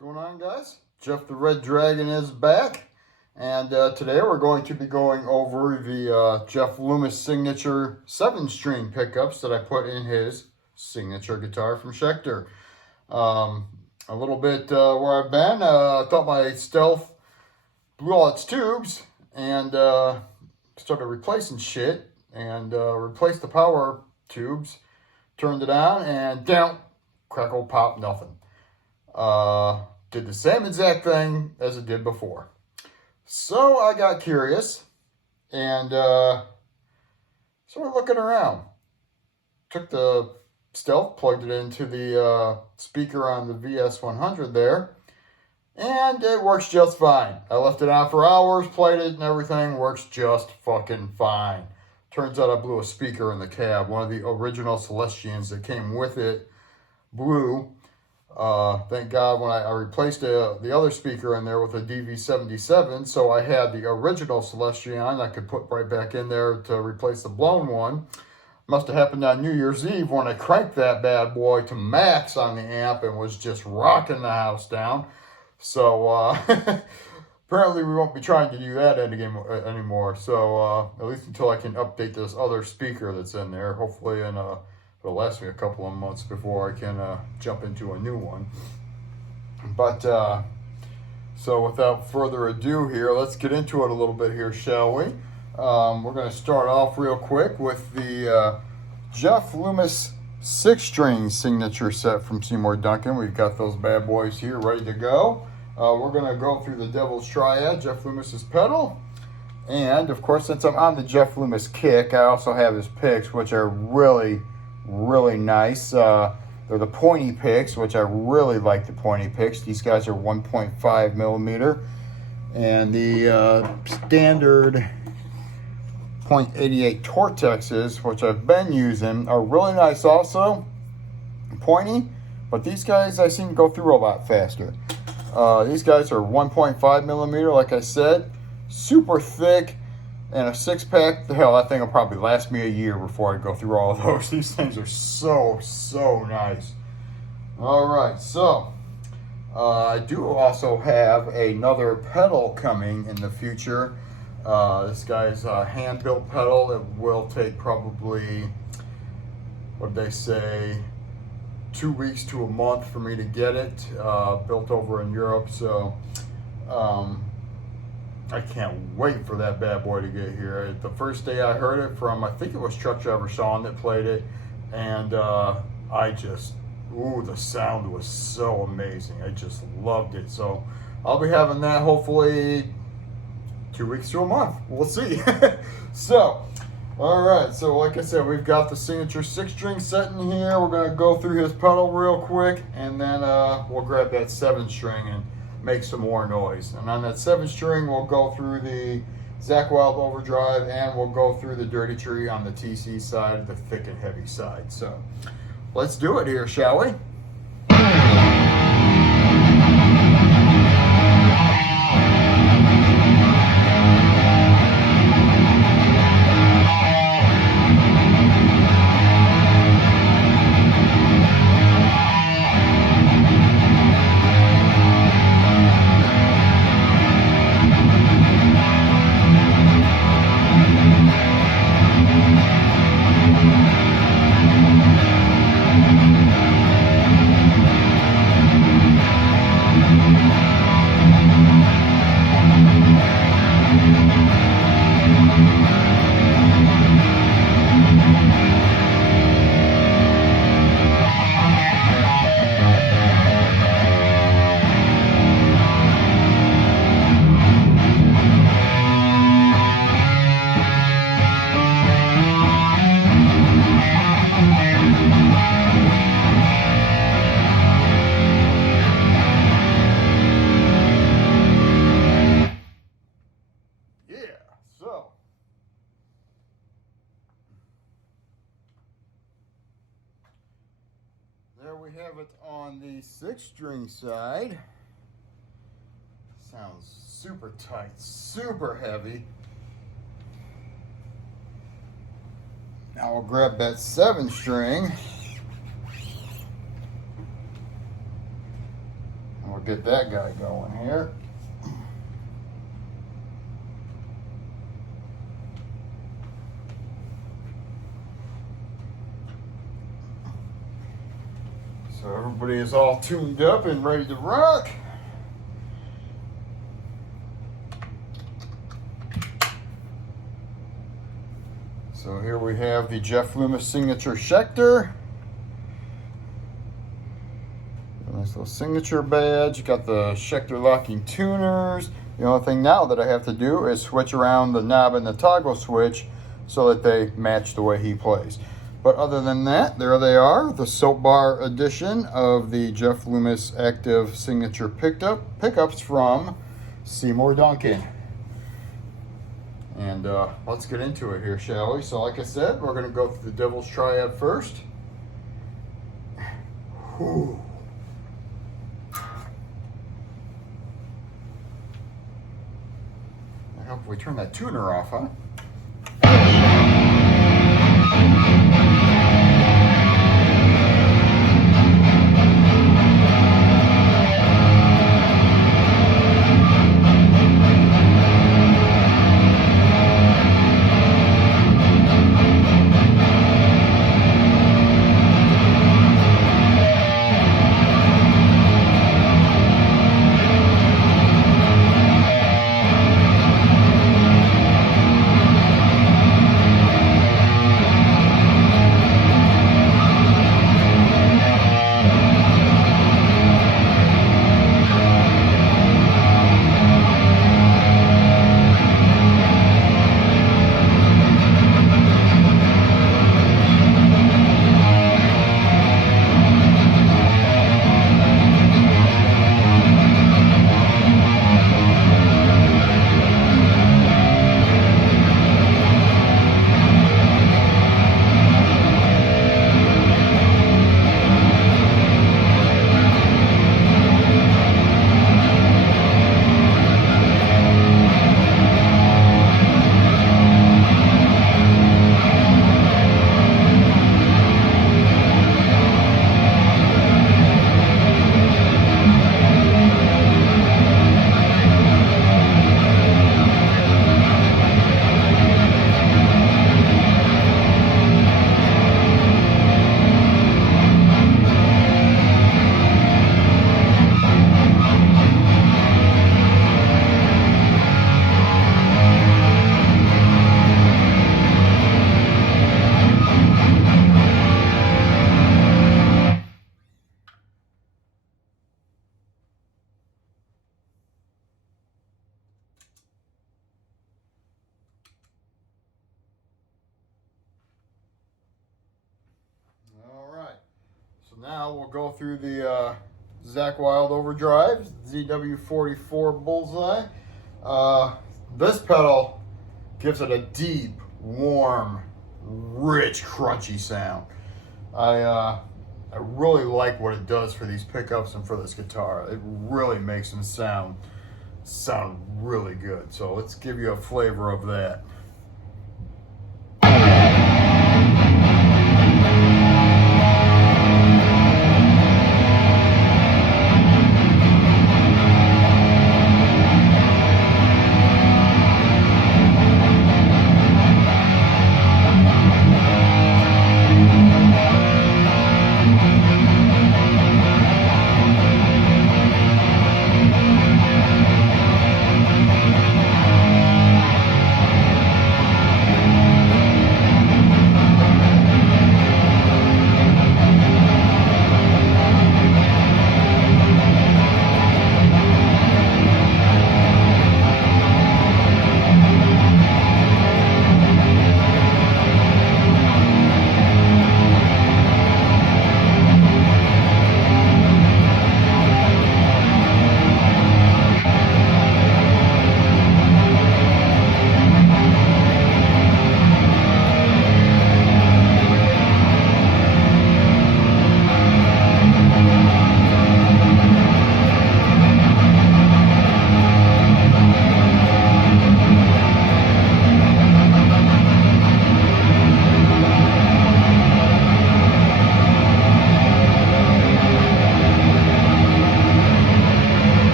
Going on, guys? Jeff the Red Dragon is back, and today we're going to be going over the Jeff Loomis signature 7-string pickups that I put in his signature guitar from Schecter. A little bit where I've been. I thought my Stealth blew all its tubes and started replacing shit and replaced the power tubes, turned it on, and down, crackle, pop, nothing. Did the same exact thing as it did before. So I got curious and started looking around. Took the Stealth, plugged it into the speaker on the VS100 there, and it works just fine. I left it on for hours, played it, and everything works just fucking fine. Turns out I blew a speaker in the cab. One of the original Celestians that came with it blew. Thank God when I replaced the other speaker in there with a DV77, so I had the original Celestion I could put right back in there to replace the blown one. Must have happened on New Year's Eve when I cranked that bad boy to max on the amp and was just rocking the house down. So apparently we won't be trying to do that anymore. So at least until I can update this other speaker that's in there. Hopefully it'll last me a couple of months before I can jump into a new one. But, so without further ado here, let's get into it a little bit here, shall we? We're going to start off real quick with the Jeff Loomis 6-string signature set from Seymour Duncan. We've got those bad boys here ready to go. We're going to go through the Devil's Triad, Jeff Loomis's pedal. And, of course, since I'm on the Jeff Loomis kick, I also have his picks, which are really nice. They're the pointy picks, which I really like the pointy picks. These guys are 1.5 millimeter, and the standard .88 Tortexes, which I've been using, are really nice also, pointy, but these guys I seem to go through a lot faster. These guys are 1.5 millimeter, like I said, super thick. And a 6-pack, hell, that thing will probably last me a year before I go through all of those. These things are so nice. All right, so I do also have another pedal coming in the future. This guy's a hand-built pedal. It will take probably, what did they say, 2 weeks to a month for me to get it. Built over in Europe, so I can't wait for that bad boy to get here. The first day I heard it from, I think it was Truck Driver Sean that played it, and the sound was so amazing. I just loved it. So I'll be having that hopefully 2 weeks to a month. We'll see. So, all right. So like I said, we've got the signature 6-string set in here. We're going to go through his pedal real quick, and then we'll grab that 7-string and make some more noise. And on that 7-string, we'll go through the Zakk Wylde Overdrive, and we'll go through the Dirty Tree on the TC side, the thick and heavy side. So let's do it here, shall we? There we have it on the 6-string side. Sounds super tight, super heavy. Now we'll grab that 7-string. we'll get that guy going here. So everybody is all tuned up and ready to rock. So here we have the Jeff Loomis signature Schecter. Nice little signature badge. You got the Schecter locking tuners. The only thing now that I have to do is switch around the knob and the toggle switch so that they match the way he plays. But other than that, there they are, the soap bar edition of the Jeff Loomis Active Signature pickups from Seymour Duncan. And let's get into it here, shall we? So like I said, we're going to go through the Devil's Triad first. Whew. I hope we turn that tuner off, huh? Now we'll go through the Zakk Wylde Overdrive ZW44 Bullseye. This pedal gives it a deep, warm, rich, crunchy sound. I really like what it does for these pickups and for this guitar. It really makes them sound really good. So let's give you a flavor of that.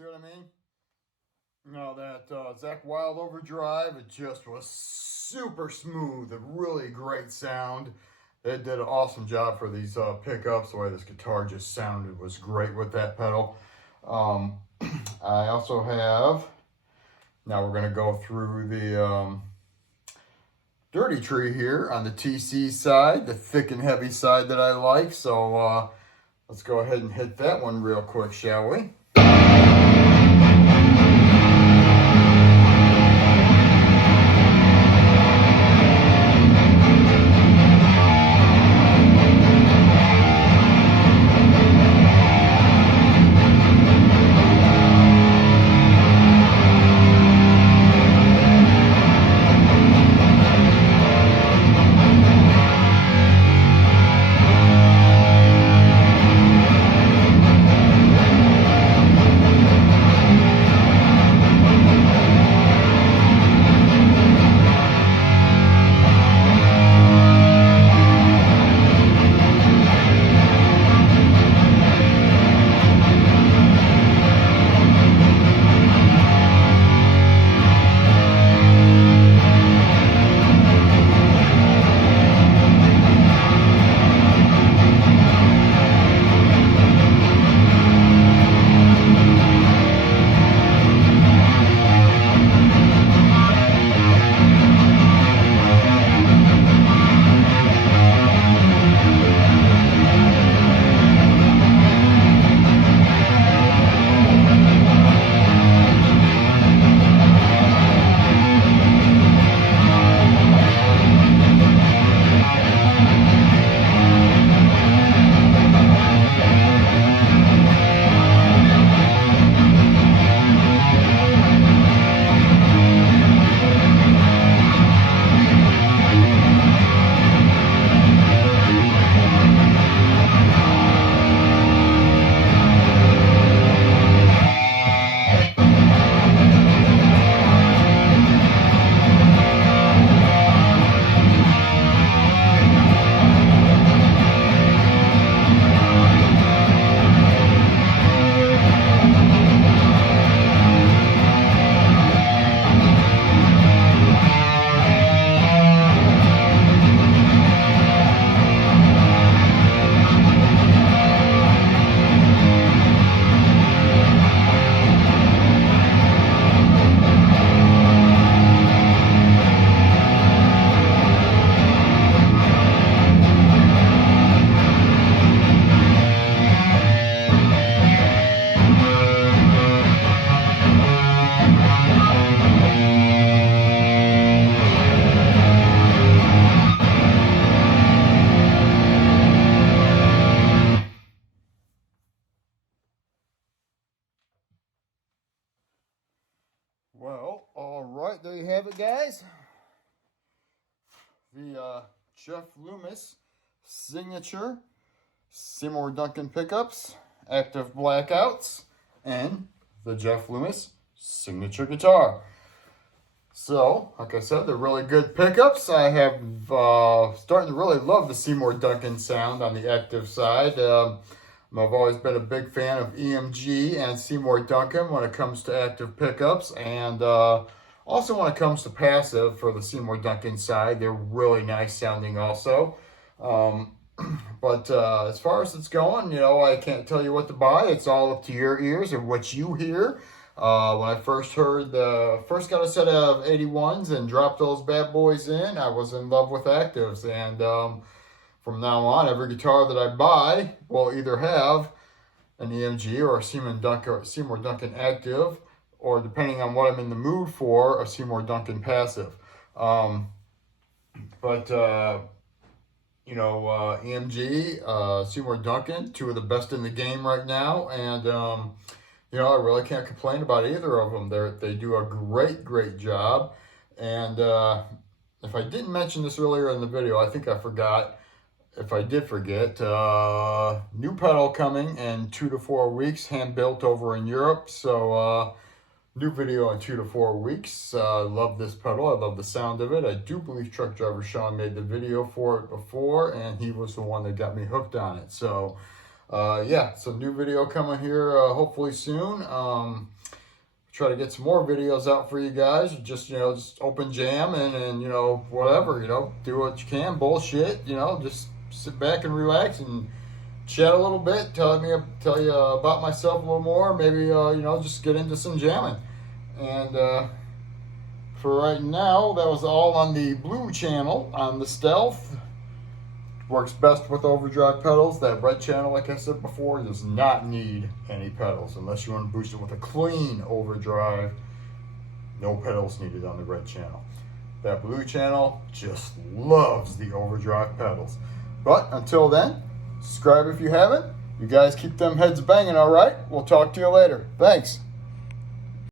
See what I mean? You know, that Zach Wild overdrive, it just was super smooth, a really great sound. They did an awesome job for these pickups. The way this guitar just sounded was great with that pedal. I also have, now we're going to go through the Dirty Tree here on the TC side, the thick and heavy side that I like. So let's go ahead and hit that one real quick, shall we? Well, all right, there you have it, guys. The Jeff Loomis signature Seymour Duncan pickups, active blackouts, and the Jeff Loomis signature guitar. So, like I said, they're really good pickups. I have starting to really love the Seymour Duncan sound on the active side. I've always been a big fan of EMG and Seymour Duncan when it comes to active pickups, and also when it comes to passive for the Seymour Duncan side, they're really nice sounding also. But as far as it's going, you know, I can't tell you what to buy. It's all up to your ears and what you hear. When I first got a set of 81s and dropped those bad boys in, I was in love with actives, and from now on, every guitar that I buy will either have an EMG or a Seymour Duncan active, or depending on what I'm in the mood for, a Seymour Duncan passive. EMG, Seymour Duncan, two of the best in the game right now, and you know, I really can't complain about either of them. They do a great job, and if I didn't mention this earlier in the video, I think I forgot. If I did forget, new pedal coming in 2 to 4 weeks, hand built over in Europe. So new video in 2 to 4 weeks. Love this pedal. I love the sound of it. I do believe Truck Driver Sean made the video for it before, and he was the one that got me hooked on it. So yeah, some new video coming here hopefully soon. Try to get some more videos out for you guys. Just, just open jam and whatever, do what you can, bullshit, just sit back and relax and chat a little bit, tell you about myself a little more, maybe, just get into some jamming. And for right now, that was all on the blue channel on the Stealth. Works best with overdrive pedals. That red channel, like I said before, does not need any pedals unless you want to boost it with a clean overdrive. No pedals needed on the red channel. That blue channel just loves the overdrive pedals. But until then, subscribe if you haven't. You guys keep them heads banging, all right? We'll talk to you later. Thanks.